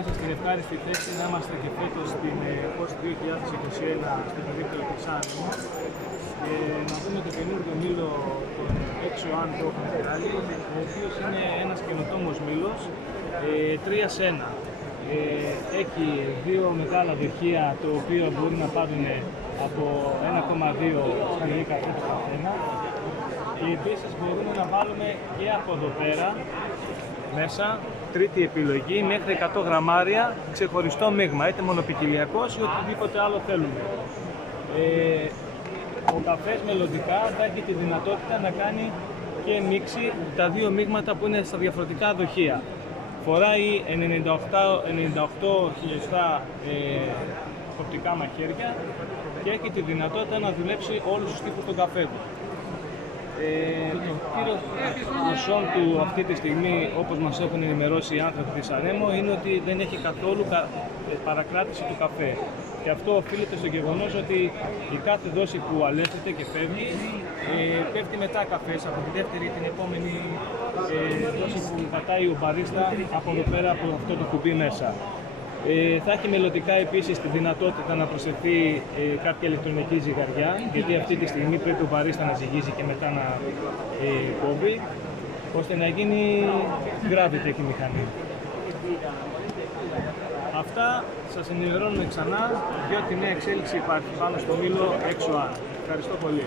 είμαστε στην ευχάριστη θέση να είμαστε και φέτος στην Post 2021 στο περίπτωμα του Ξάνου. Να δούμε το καινούργιο μήλο, τον Exo-An που έχουμε βγάλει, ο οποίος είναι ένας καινοτόμος μήλος, 3 σε 1. Έχει δύο μεγάλα δοχεία, το οποίο μπορεί να πάρουν από 1,2 σκαλί καφέ το καθένα. Και επίσης μπορούμε να βάλουμε και από εδώ πέρα μέσα, τρίτη επιλογή, μέχρι 100 γραμμάρια ξεχωριστό μείγμα, είτε μονοπικιλιακός ή οτιδήποτε άλλο θέλουμε. Ο καφές μελλοντικά θα έχει τη δυνατότητα να κάνει και μίξη τα δύο μείγματα που είναι στα διαφορετικά δοχεία. Φοράει 98 χιλιοστά οπτικά μαχαίρια και έχει τη δυνατότητα να δουλέψει όλους τους τύπους των καφέ του. Το κύριο προσόν του αυτή τη στιγμή, όπως μας έχουν ενημερώσει οι άνθρωποι της Ανέμο, είναι ότι δεν έχει καθόλου παρακράτηση του καφέ. Και αυτό οφείλεται στο γεγονός ότι η κάθε δόση που αλέφεται και φεύγει, πέφτει μετά καφές από τη δεύτερη την επόμενη δόση που πατάει ο μπαρίστα από εδώ πέρα από αυτό το κουμπί μέσα. Θα έχει μελλοντικά επίσης τη δυνατότητα να προσθεθεί κάποια ηλεκτρονική ζυγαριά, γιατί αυτή τη στιγμή πρέπει ο μπαρίστα να ζυγίζει και μετά να κόβει, ώστε να γίνει gravity η μηχανή. Αυτά σας ενημερώνουμε ξανά, διότι νέα εξέλιξη υπάρχει πάνω στο μήλο Exo-An. Ευχαριστώ πολύ.